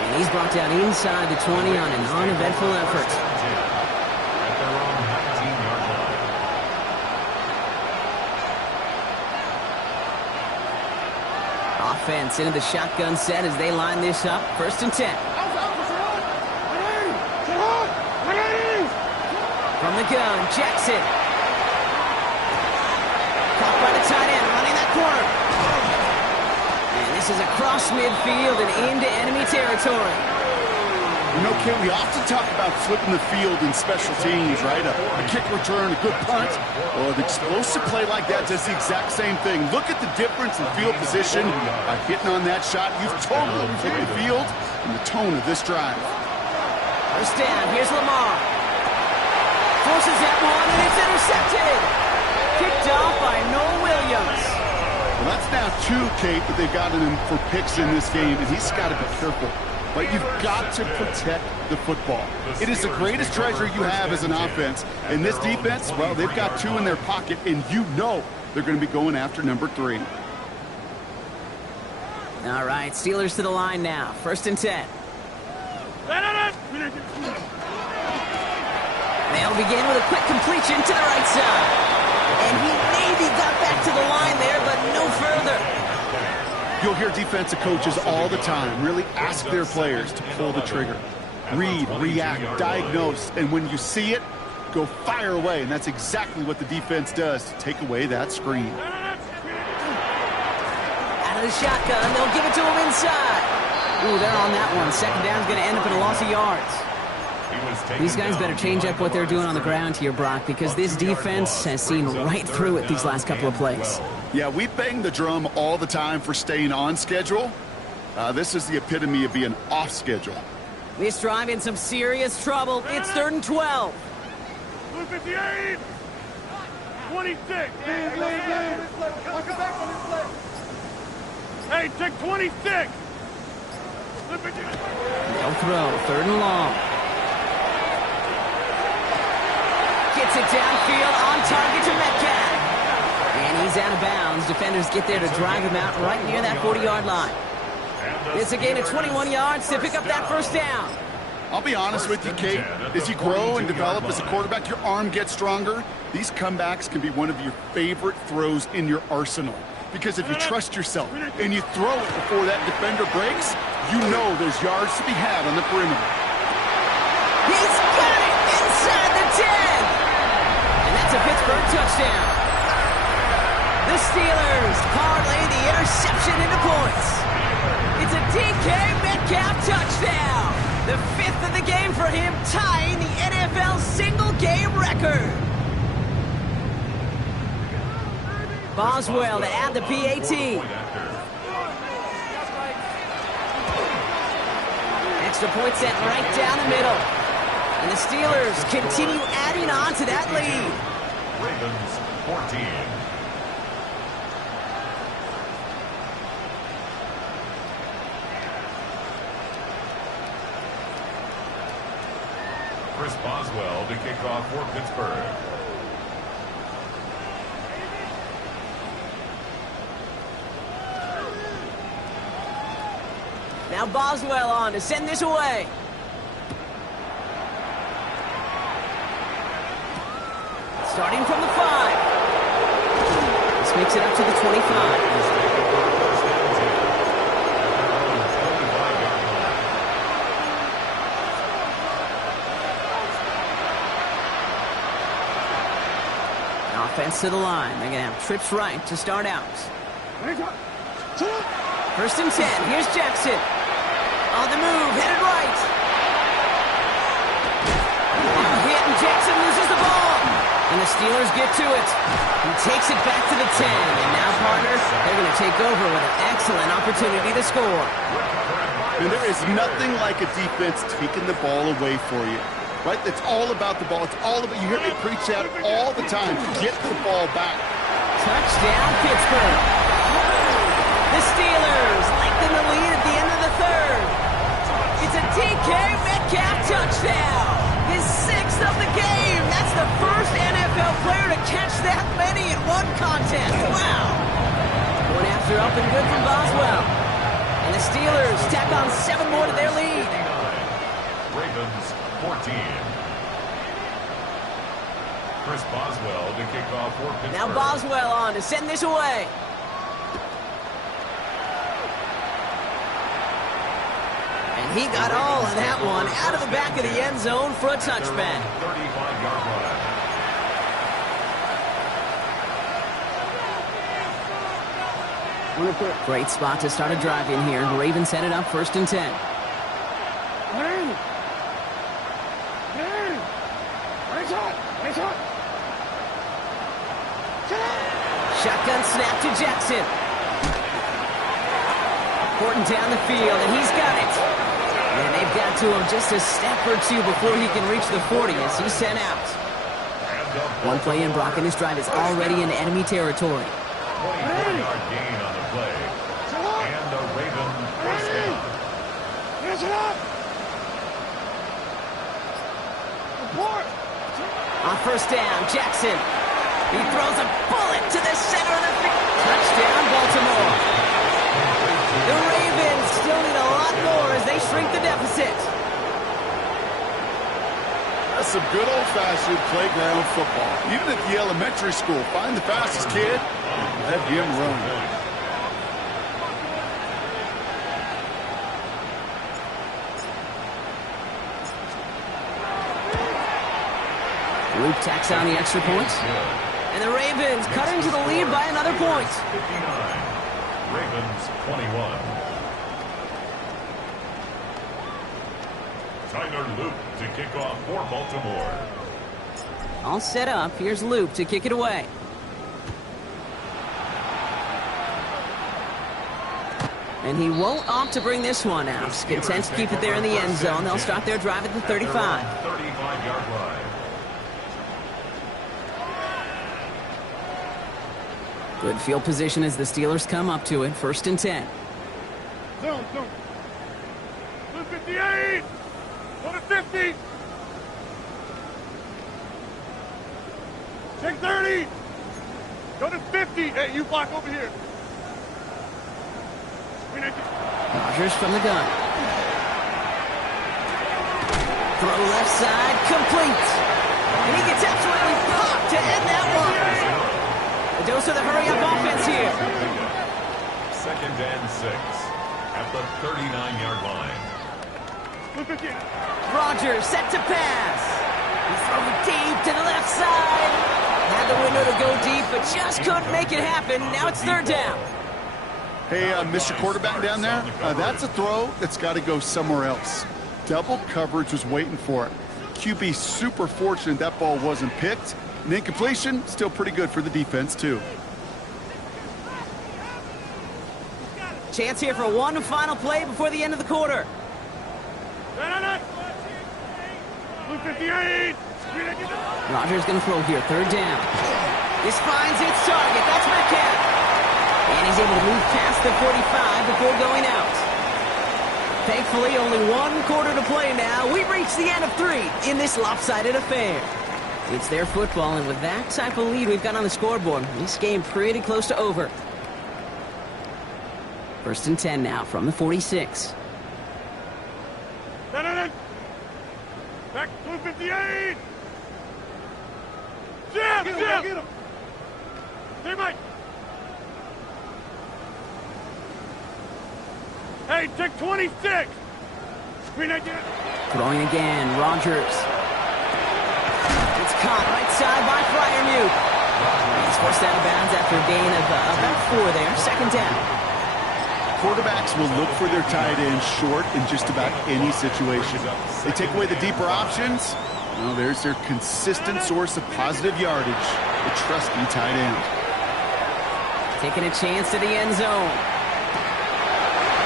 And he's brought down inside the 20 on an uneventful effort. At their own 19-yard line. Offense into the shotgun set as they line this up. 1st and 10. From the gun, Jackson. Caught by the tight end, running that corner. And this is across midfield and into enemy territory. You know, Ken, we often talk about flipping the field in special teams, right? A kick return, a good punt. Well, an explosive play like that does the exact same thing. Look at the difference in field position. By hitting on that shot, you've totally flipped the field and the tone of this drive. 1st down, here's Lamar. Forces that one, and it's intercepted. Kicked off by Noah Williams. Well, that's now 2, Kate, that they've gotten him for picks in this game, and he's got to be careful. but you've got to protect the football. It is the greatest treasure you have as an offense. And this defense, well, they've got 2 in their pocket, and you know they're going to be going after number 3. All right, Steelers to the line now. 1st and 10. They'll begin with a quick completion to the right side. And he maybe got back to the line there, but no further. You'll hear defensive coaches all the time really ask their players to pull the trigger. Read, react, diagnose, and when you see it, go fire away. And that's exactly what the defense does to take away that screen. Out of the shotgun, they'll give it to him inside. Ooh, they're on that one. 2nd down's going to end up in a loss of yards. These guys better change up what they're doing on the ground here, Brock, because this defense has seen right through it these last couple of plays. Yeah, we bang the drum all the time for staying on schedule. This is the epitome of being off schedule. This drive in some serious trouble. It's 3rd and 12. 58! 26! Hey, check 26! They'll throw. 3rd and long. Gets it downfield, on target to Metcalf. And he's out of bounds. Defenders get there to drive him out right near that 40-yard line. It's a gain of 21 yards to pick up that 1st down. I'll be honest with you, Kate. As you grow and develop as a quarterback, your arm gets stronger. These comebacks can be one of your favorite throws in your arsenal. Because if you trust yourself and you throw it before that defender breaks, you know there's yards to be had on the perimeter. He's got it inside the 10. And that's a Pittsburgh touchdown. The Steelers parlay the interception into points. It's a DK Metcalf touchdown. The 5th of the game for him, tying the NFL single-game record. Boswell to add the PAT. Extra point set right down the middle. And the Steelers continue adding on to that lead. Ravens 14. Chris Boswell to kick off for Pittsburgh. Now Boswell on to send this away. Starting from the 5. This makes it up to the 25. Offense to the line. They're going to have trips right to start out. 1st and 10. Here's Jackson. On the move, headed right. Hit, and Jackson loses the ball. And the Steelers get to it. He takes it back to the 10. And now, partner, they're going to take over with an excellent opportunity to score. And there is nothing like a defense taking the ball away for you. Right? It's all about the ball. It's all about, you hear me preach that all the time. Get the ball back. Touchdown, Pittsburgh. The Steelers lengthen the lead at the end of the 3rd. It's a DK Metcalf touchdown. His 6th of the game. That's the first NFL player to catch that many in one contest. Wow. Going after up and good from Boswell. And the Steelers tack on 7 more to their lead. Ravens 14. Chris Boswell to kick off for Pittsburgh. Now Boswell on to send this away. And he got all of that one out of the back of the end zone for a touchback. 35-yard line. Great spot to start a drive in here. Ravens headed up 1st and 10. Shotgun snap to Jackson. Horton down the field, and he's got it. And they've got to him just a step or 2 before he can reach the 40 as he's sent out. One play in, Brock, and this drive is already in enemy territory. 24-yard gain on the play. And the Ravens first down. first down. Jackson. He throws a bullet to the center of the field. Touchdown, Baltimore. The Ravens still need a lot more as they shrink the deficit. That's some good old-fashioned playground football. Even at the elementary school, find the fastest kid, let him run. Luke tacks on the extra points. And the Ravens cut into the lead by another point. 59. Ravens 21. Tyler Luke to kick off for Baltimore. All set up. Here's Luke to kick it away. And he won't opt to bring this one out. Content to keep it there in the end zone. They'll start their drive at the 35. 35-yard line. Good field position as the Steelers come up to it. 1st and 10. Zone. 58. Go to 50. Check 30. Go to 50. Hey, you block over here. Rodgers from the gun. Throw left side, complete. And he gets absolutely popped to end that one. A dose of the hurry-up offense here. 2nd and 6 at the 39-yard line. Rodgers set to pass. He's throwing deep to the left side. Had the window to go deep, but just couldn't make it happen. Now it's 3rd down. Hey, Mr. Quarterback down there, that's a throw that's got to go somewhere else. Double coverage was waiting for it. QB super fortunate that ball wasn't picked. And incompletion, still pretty good for the defense, too. Chance here for one final play before the end of the quarter. 58. Rodgers going to throw here, 3rd down. This finds its target. That's Metcalf. And he's able to move past the 45 before going out. Thankfully, only 1 quarter to play now. We've reached the end of 3 in this lopsided affair. It's their football, and with that type of lead we've got on the scoreboard, this game pretty close to over. 1st and 10 now from the 46. Back to 58. Jim! Get him! Hey, Mike! Hey, check 26! Throwing again, Rodgers. It's caught right side by Freiermuth. He's forced out of bounds after a gain of about 4 there. 2nd down. Quarterbacks will look for their tight end short in just about any situation. They take away the deeper options. Well, there's their consistent source of positive yardage, the trusty tight end. Taking a chance to the end zone.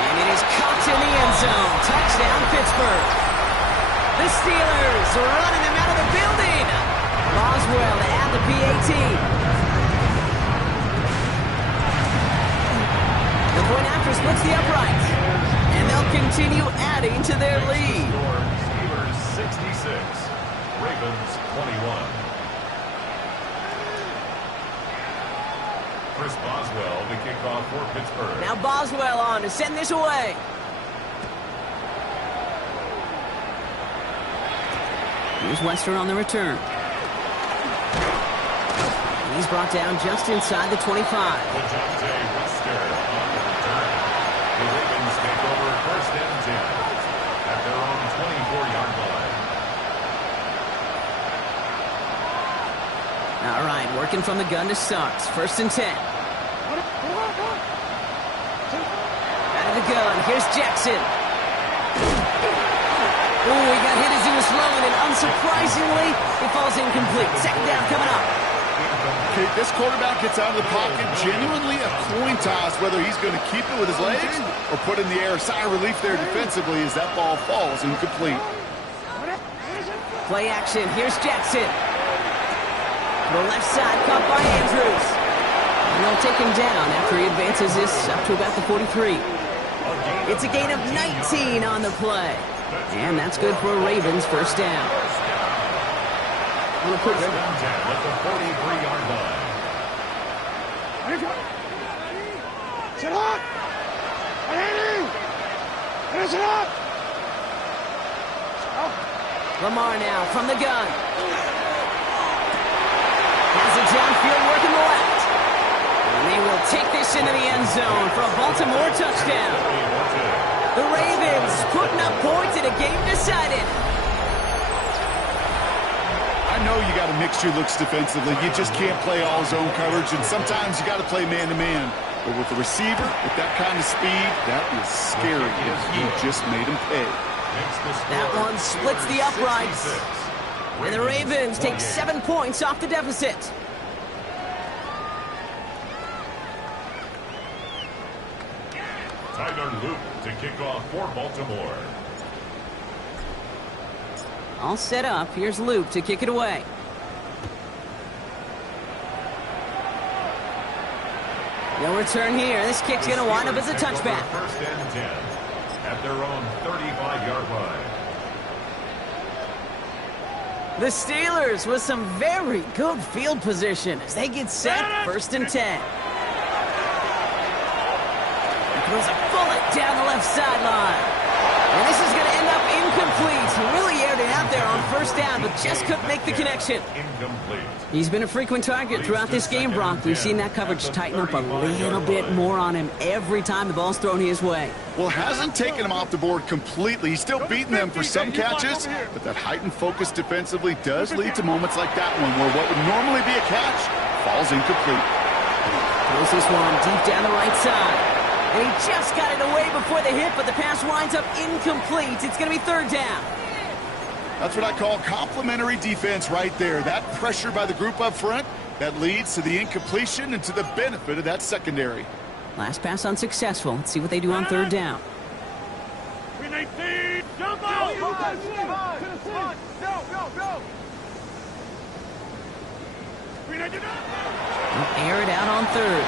And it is caught in the end zone. Touchdown, Pittsburgh. The Steelers are running them out of the building. Boswell to add the PAT. The point after splits the upright. And they'll continue adding to their lead. Steelers 66, Ravens 21. Chris Boswell to kick off for Pittsburgh. Now Boswell on to send this away. Here's Western on the return. He's brought down just inside the 25. DeJounte Western on the return. The Ravens take over 1st and 10 at their own 24-yard line. All right, working from the gun to start. 1st and 10. Out of the gun, here's Jackson. Oh, he got hit as he was throwing, and unsurprisingly, it falls incomplete. 2nd down coming up. Okay, this quarterback gets out of the pocket, genuinely a coin toss whether he's going to keep it with his legs or put in the air. Sigh of relief there defensively as that ball falls incomplete. Play action, here's Jackson. The left side caught by Andrews. And they'll take him down after he advances this up to about the 43. It's a gain of 19 on the play. And that's good for a Ravens 1st down. First and 10 at the 43-yard line. Sit up! Sit up! Lamar now from the gun. Has it downfield working the left. And they will take this into the end zone for a Baltimore touchdown. The Ravens putting up points in a game decided. I know you got to mix your looks defensively. You just can't play all zone coverage, and sometimes you got to play man-to-man. But with the receiver, with that kind of speed, that is scary, and he just made him pay. That one splits the uprights. And the Ravens take 7 points off the deficit. Tyler Luke to kick off for Baltimore. All set up. Here's Luke to kick it away. No return here. This kick's going to wind up as a touchback. First and 10 at their own 35-yard line. The Steelers with some very good field position as they get set. First and 10. He throws a bullet down the left sideline. And this is going to end up incomplete. He really aired it out there on first down, but just couldn't make the connection. Incomplete. He's been a frequent target throughout this game, Brock. We've seen that coverage tighten up a little bit more on him every time the ball's thrown his way. Well, hasn't taken him off the board completely. He's still beating them for some catches, but that heightened focus defensively does lead to moments like that one where what would normally be a catch falls incomplete. Throws this one deep down the right side. And he just got it away before the hit, but the pass winds up incomplete. It's going to be third down. That's what I call complimentary defense right there. That pressure by the group up front, that leads to the incompletion and to the benefit of that secondary. Last pass unsuccessful. Let's see what they do on third down. Green 18, jump out! Go! Green 18, Air it out on third.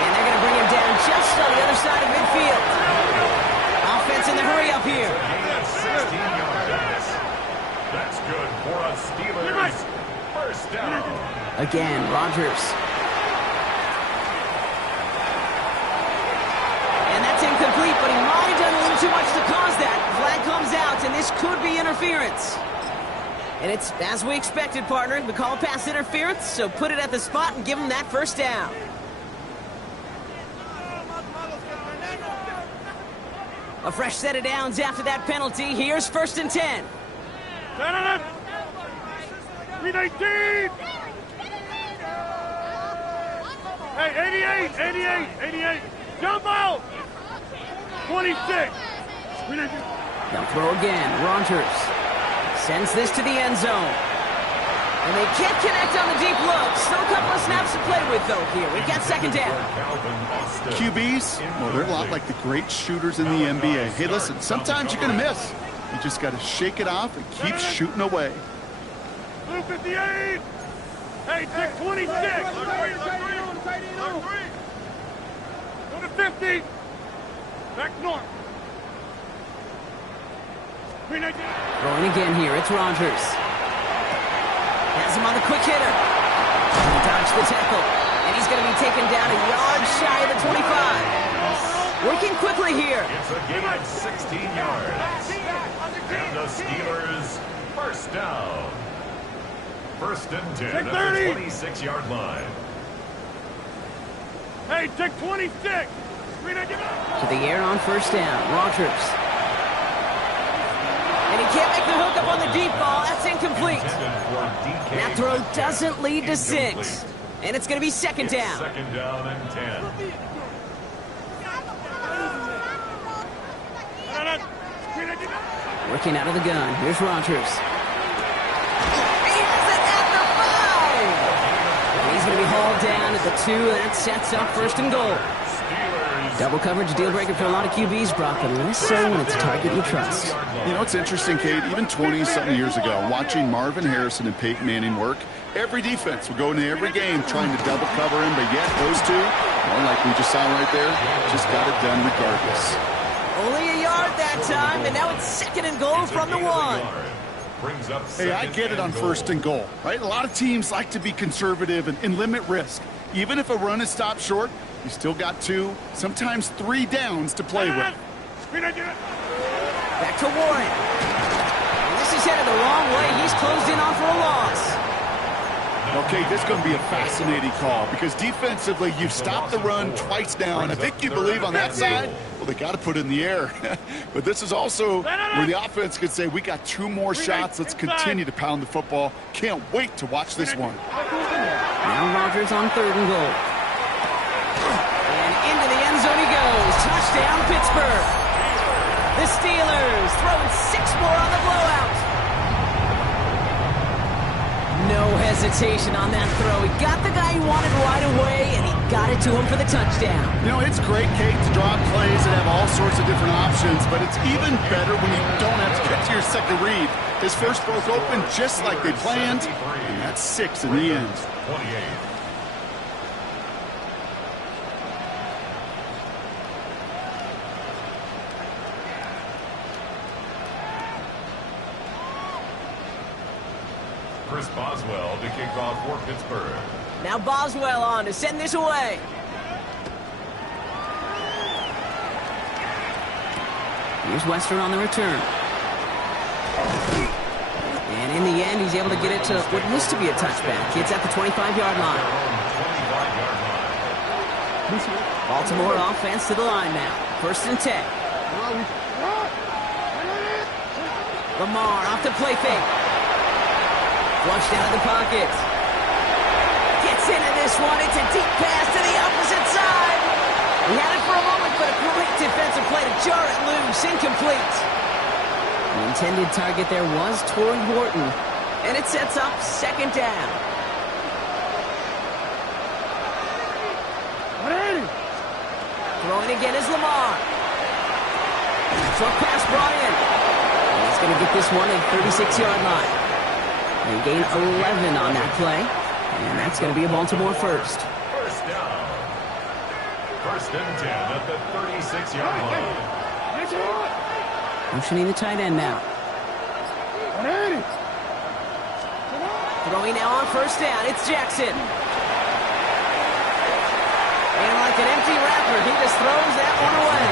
And they're going to bring him down just on the other side of midfield. Offense in the hurry up here. 16 yards. That's good for a Steelers first down. Again, Rodgers. And that's incomplete, but he might have done a little too much to cause that. Flag comes out, and this could be interference. And it's as we expected, partner. We call pass interference, so put it at the spot and give him that first down. A fresh set of downs after that penalty. Here's first and 10. Green 18! Hey, 88! Jump out! 26! Green 18. They'll throw again. Rodgers sends this to the end zone. And they can't connect on the deep look. Still a couple of snaps to play with, though, here. We've got second down. QBs, well, they're a lot like the great shooters in the NBA. Hey, listen, sometimes you're going to miss. You just got to shake it off and keep shooting away. Blue 58! Hey, take 26! Go to 50! Back north! Green 18! Throwing again here. It's Rodgers. Has him on the quick hitter. He dodged the tackle. And he's going to be taken down a yard shy of the 25. Working quickly here. It's a gain of 16 yards. And the Steelers first down. First and 10 at the 26-yard line. Hey, take 26! Green 18! To the air on first down. Rodgers. And he can't make the hook up on the deep ball. That's incomplete. That throw doesn't lead to 6. And it's going to be second down. Second down and 10. Working out of the gun. Here's Rodgers. He has it at the 5. And he's going to be hauled down at the 2. That sets up first and goal. Double coverage, deal breaker for a lot of QBs, Brock, but less so when it's a target you trust. You know, it's interesting, Kate, even 20-something years ago, watching Marvin Harrison and Peyton Manning work, every defense would go into every game trying to double cover him, but yet those two, well, like we just saw right there, just got it done regardless. Only a yard that time, and now it's second and goal from the 1. brings up Hey, I get it on first and goal, right? A lot of teams like to be conservative and limit risk. Even if a run is stopped short, you still got 2, sometimes 3 downs to play with. Back to Warren. And this is headed the wrong way. He's closed in on for a loss. Okay, this is going to be a fascinating call because defensively, you've stopped the run twice now, and I think you believe on that side, well, they got to put it in the air. But this is also where the offense could say, we got 2 more shots. Let's continue to pound the football. Can't wait to watch this one. Now Rodgers on 3rd and goal. And into the end zone he goes. Touchdown, Pittsburgh. The Steelers throwing 6 more on the blowout. No hesitation on that throw. He got the guy he wanted right away, and he got it to him for the touchdown. You know, it's great, Kate, to draw up plays and have all sorts of different options, but it's even better when you don't have to get to your second read. His first broke open just like they planned, and that's 6 in the end. 28. Chris Boswell to kick off for Pittsburgh. Now Boswell on to send this away. Here's Western on the return. And in the end, he's able to get it to what used to be a touchback. It's at the 25-yard line. Baltimore offense to the line now. 1st and 10. Lamar off the play fake. Flushed out of the pocket. Gets into this one. It's a deep pass to the opposite side. He had it for a moment, but a great defensive play to jar it loose. Incomplete. The intended target there was Torrey Horton, and it sets up 2nd down. Throwing again is Lamar. Short pass brought in. And he's going to get this one at 36-yard line. They gain 11 on that play, and that's going to be a Baltimore first. First down. 1st and 10 at the 36-yard line. Motioning the tight end now. Throwing now on 1st down. It's Jackson. And like an empty wrapper, he just throws that one away.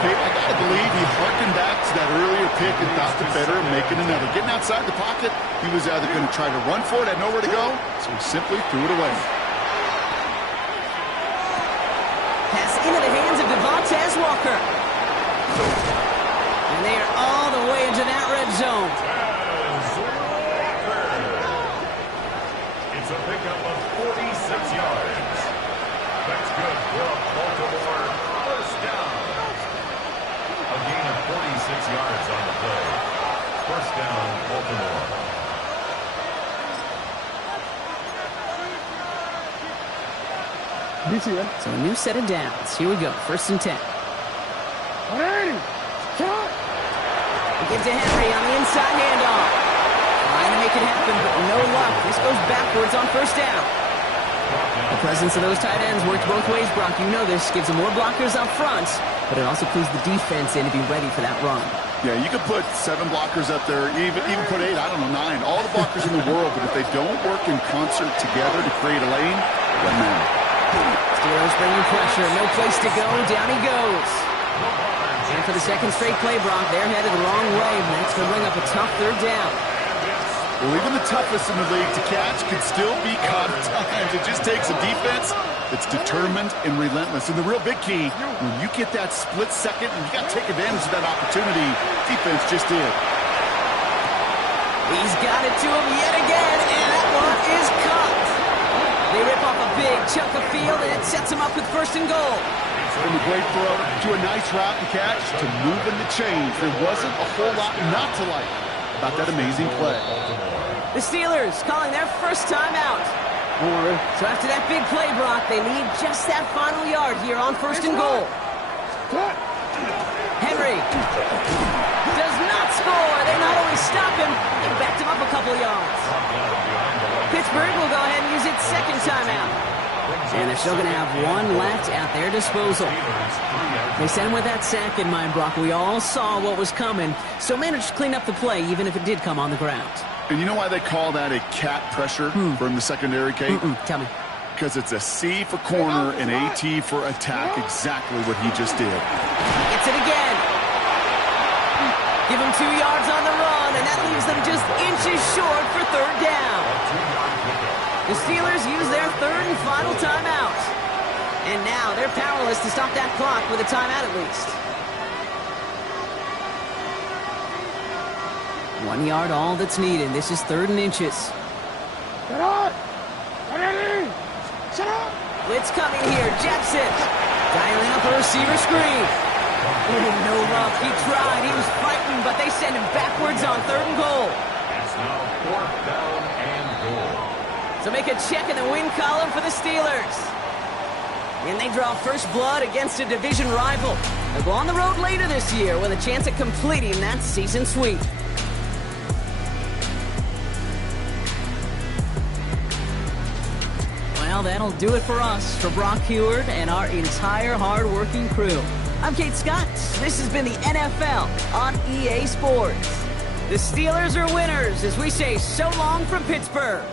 Okay, I got to believe he harkened back to that earlier pick and thought the better of making another. Getting outside the pocket, he was either going to try to run for it, had nowhere to go, so he simply threw it away. Pass into the hands of Devontae Walker. And they are all the way into that red zone. It's a pickup of 46 yards. That's good for a Baltimore first down. A gain of 46 yards on the play. First down, Baltimore. So a new set of downs. Here we go. 1st and 10. He gives to Henry on the inside handoff. Trying to make it happen, but no luck. This goes backwards on 1st down. The presence of those tight ends works both ways, Brock. You know this. Gives them more blockers up front, but it also clues the defense in to be ready for that run. Yeah, you could put 7 blockers up there, even put 8, I don't know, 9. All the blockers in the world, but if they don't work in concert together to create a lane, it doesn't matter. Steelers bringing pressure. No place to go. Down he goes. And for the 2nd straight play, Brock, they're headed the wrong way. That's going to bring up a tough 3rd down. Well, even the toughest in the league to catch can still be caught at times. It just takes a defense that's determined and relentless. And the real big key, when you get that split second and you got to take advantage of that opportunity, defense just did. He's got it to him yet again, and that one is caught. They rip off a big chunk of field, and it sets him up with 1st and goal. From a great throw to a nice route and catch to moving the chains, there wasn't a whole lot not to like about that amazing play. The Steelers calling their first time out. So after that big play, Brock, they need just that final yard here on 1st and goal. Henry does not score. They not only stop him, they backed him up a couple yards. Pittsburgh will go ahead and use its 2nd timeout. And they're still going to have one left at their disposal. They sent him with that sack in mind, Brock. We all saw what was coming, so managed to clean up the play, even if it did come on the ground. And you know why they call that a cat pressure from the secondary, Kate? Tell me. Because it's a C for corner and a T for attack, exactly what he just did. Gets it again. Give him 2 yards on the run, and that leaves them just inches short for third down. The Steelers use their third and final timeout. And now they're powerless to stop that clock with a timeout at least. 1 yard all that's needed. This is 3rd and inches. Get out! Shut up! Blitz coming here. Jackson dialing up a receiver screen. Oh, no luck. He tried. He was fighting, but they send him backwards on 3rd and goal. It's now 4th down and goal. So make a check in the win column for the Steelers. And they draw first blood against a division rival. They'll go on the road later this year with a chance at completing that season sweep. Well, that'll do it for us, for Brock Huard and our entire hard-working crew. I'm Kate Scott. This has been the NFL on EA Sports. The Steelers are winners as we say so long from Pittsburgh.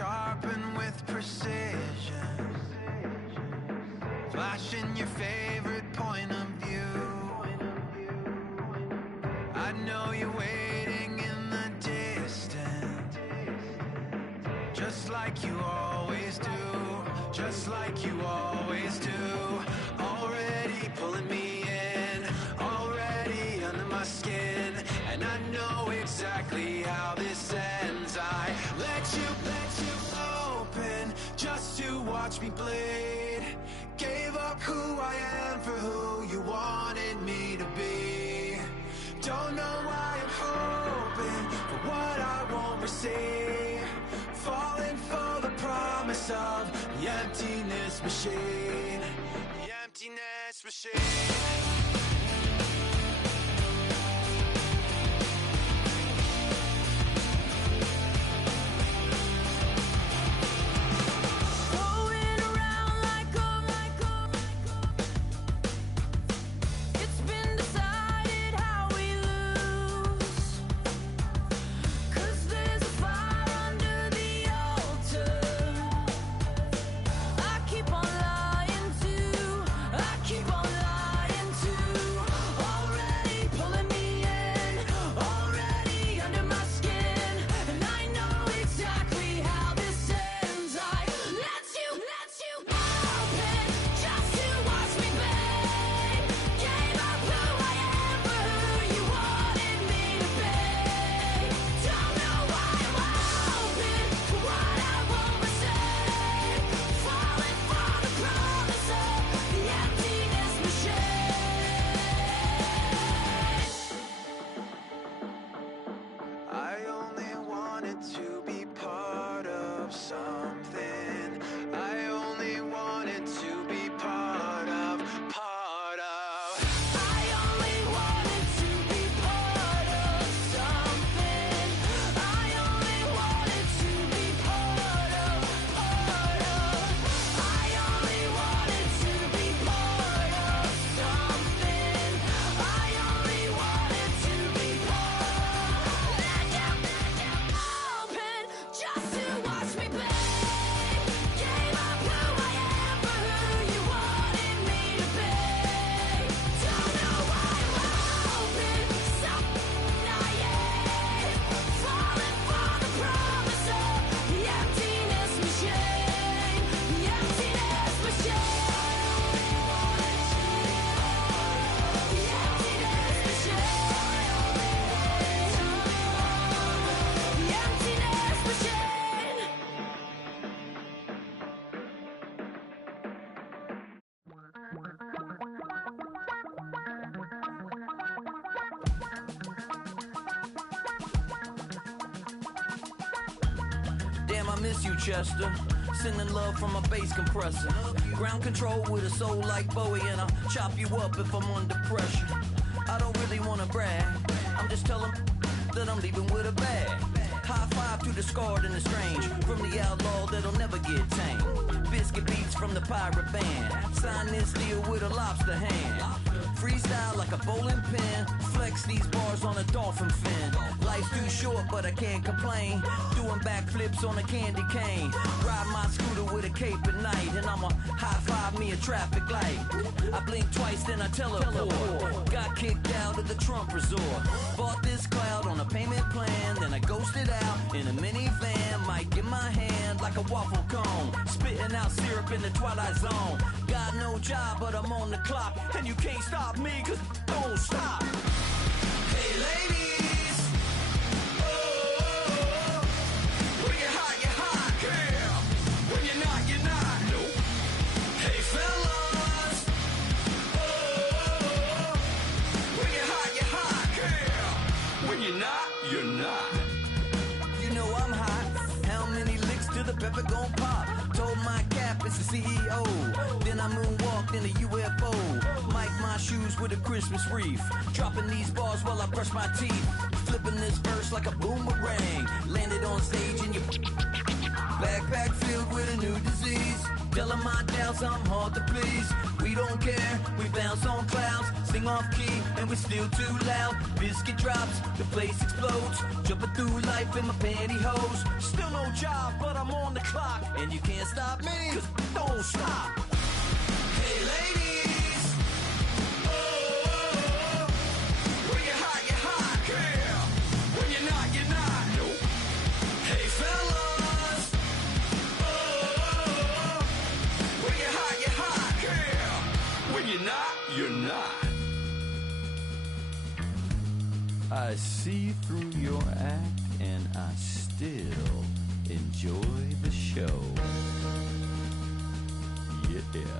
sharpened with precision, flashing your favorite point of view. I know you're waiting in the distance, just like you always do, just like you always do. Already pulling me in, already under my skin, and I know exactly how this ends. I let you open just to watch me bleed. Gave up who I am for who you wanted me to be. Don't know why I'm hoping for what I won't receive. Falling for the promise of the emptiness machine. The emptiness machine. Miss you, Chester. Sending love from a bass compressor. Ground control with a soul like Bowie, and I'll chop you up if I'm under pressure. I don't really wanna brag, I'm just telling that I'm leaving with a bag. High five to the scarred and the strange, from the outlaw that'll never get tamed. Biscuit beats from the pirate band, sign this deal with a lobster hand. Freestyle like a bowling pin, flex these bars on a dolphin fin. Life's too short but I can't complain, doing backflips on a candy cane. Ride my scooter with a cape at night, and I'ma high five me a traffic light. I blink twice then I teleport, got kicked out of the Trump resort. Bought this cloud on a payment plan, then I ghosted out in a minivan. Mic in my hand like a waffle cone, spitting out syrup in the twilight zone. Got no job but I'm on the clock, and you can't stop me cause don't stop. Hey ladies, oh, when you're hot, girl. When you're not, nope. Hey fellas, oh, when you're hot, girl. When you're not, you're not. You know I'm hot, how many licks till the pepper gon' pop? Told my cap it's the CEO, then I moonwalked in a UFO. Mic my shoes with a Christmas wreath, dropping these bars while I brush my teeth. Flipping this verse like a boomerang, landed on stage in your backpack filled with a new disease. Telling my doubts I'm hard to please. We don't care, we bounce on clouds, Sing off key and we're still too loud. Biscuit drops, the place explodes. Jumping through life in my pantyhose. Still no job, but I'm on the clock. And you can't stop me, 'cause don't stop. Hey ladies, oh, when you're hot, yeah. When you're not, you're not. Nope. Hey fellas, oh, when you're hot, yeah. When you're not, you're not. I see through your act and I still enjoy the show. Yeah.